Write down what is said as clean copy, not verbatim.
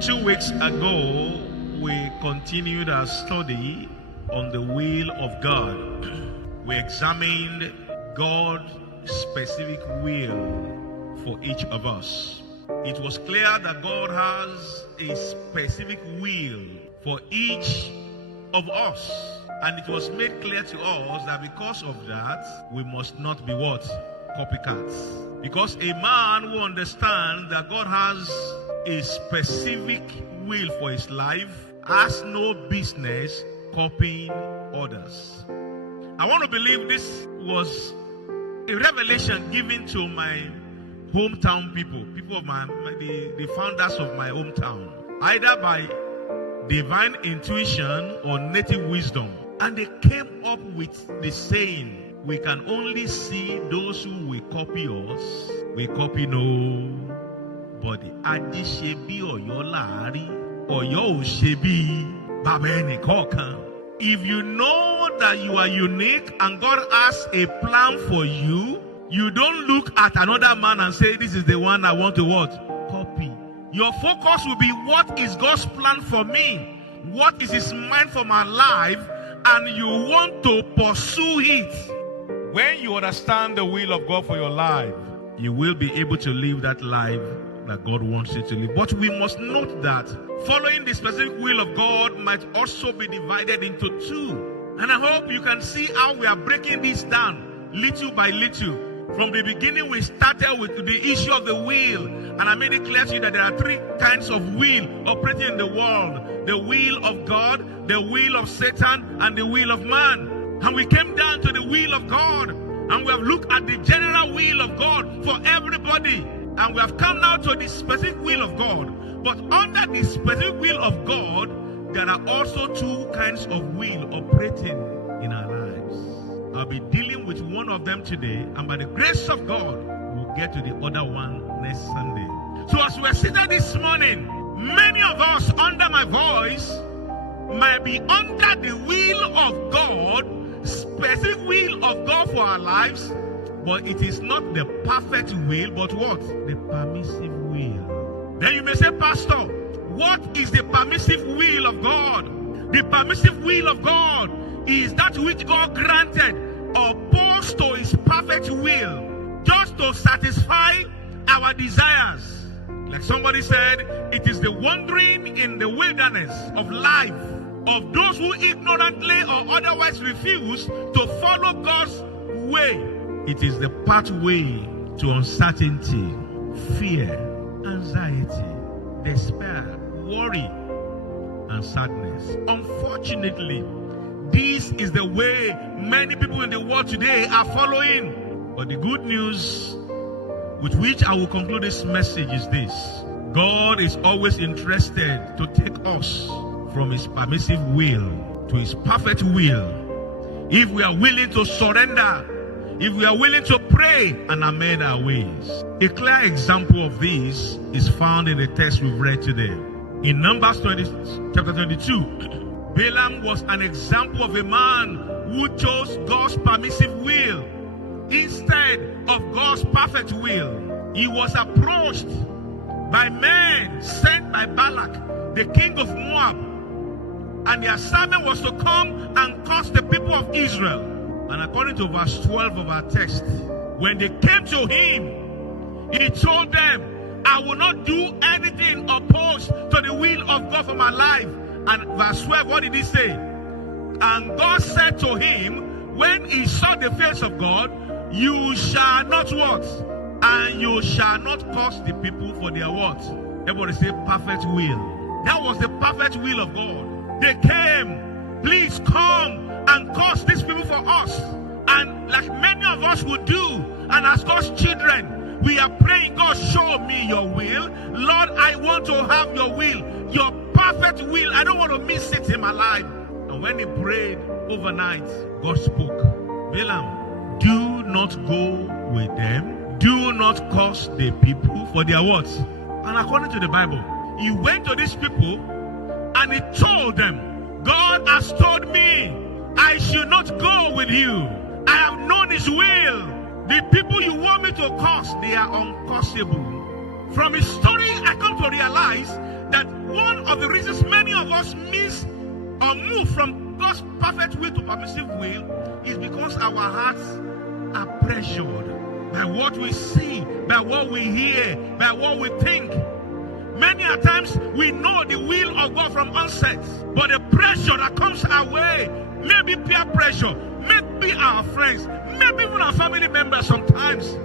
2 weeks ago, we continued our study on the will of God. We examined God's specific will for each of us. It was clear that God has a specific will for each of us. And it was made clear to us that because of that, we must not be what? Copycats. Because a man who understands that God has a specific will for his life has no business copying others. I want to believe this was a revelation given to my hometown people of the founders of my hometown, either by divine intuition or native wisdom. And they came up with the saying, we can only see those who will copy us, we copy nobody. Adishebi oyo laari, oyo oshebi babeni kokan. If you know that you are unique and God has a plan for you, you don't look at another man and say, this is the one I want to what? Copy. Your focus will be, what is God's plan for me? What is his mind for my life? And you want to pursue it. When you understand the will of God for your life, you will be able to live that life that God wants you to live. But we must note that following the specific will of God might also be divided into two. And I hope you can see how we are breaking this down little by little. From the beginning, we started with the issue of the will. And I made it clear to you that there are three kinds of will operating in the world. The will of God, the will of Satan, and the will of man. And we came down to the will of God. And we have looked at the general will of God for everybody. And we have come now to the specific will of God. But under the specific will of God, there are also two kinds of will operating in our lives. I'll be dealing with one of them today, and by the grace of God, we'll get to the other one next Sunday. So as we're seated this morning, many of us under my voice might be under the will of God, specific will of God for our lives, but it is not the perfect will, but what? The permissive will. Then you may say, Pastor, what is the permissive will of God? The permissive will of God is that which God granted opposed to his perfect will, just to satisfy our desires. Like somebody said, it is the wandering in the wilderness of life of those who ignorantly or otherwise refuse to follow God's way. It is the pathway to uncertainty, fear, anxiety, despair, worry, and sadness. Unfortunately, this is the way many people in the world today are following. But the good news with which I will conclude this message is this: God is always interested to take us from his permissive will to his perfect will, if we are willing to surrender, if we are willing to pray and amend our ways. A clear example of this is found in the text we've read today. In Numbers chapter 22, Balaam was an example of a man who chose God's permissive will instead of God's perfect will. He was approached by men sent by Balak, the king of Moab, and their assignment was to come and curse the people of Israel. And according to verse 12 of our text, when they came to him, he told them, I will not do anything opposed to the will of God for my life. And verse 12, what did he say? And God said to him, when he saw the face of God, you shall not what? And you shall not curse the people for their what? Everybody say perfect will. That was the perfect will of God. They came, please come and curse these people for us. And like many of us would do, and as God's children, we are praying, God, show me your will. Lord, I want to have your will, your perfect will. I don't want to miss it in my life. And when he prayed overnight, God spoke. Balaam, do not go with them. Do not curse the people for their words. And according to the Bible, he went to these people and he told them, God has told me I should not go with you. I have known his will. The people you want me to curse, they are uncursable. From his story, I come to realize that of the reasons many of us miss or move from God's perfect will to permissive will is because our hearts are pressured by what we see, by what we hear, by what we think. Many a times we know the will of God from onset, but the pressure that comes our way, maybe peer pressure, maybe our friends, maybe even our family members sometimes,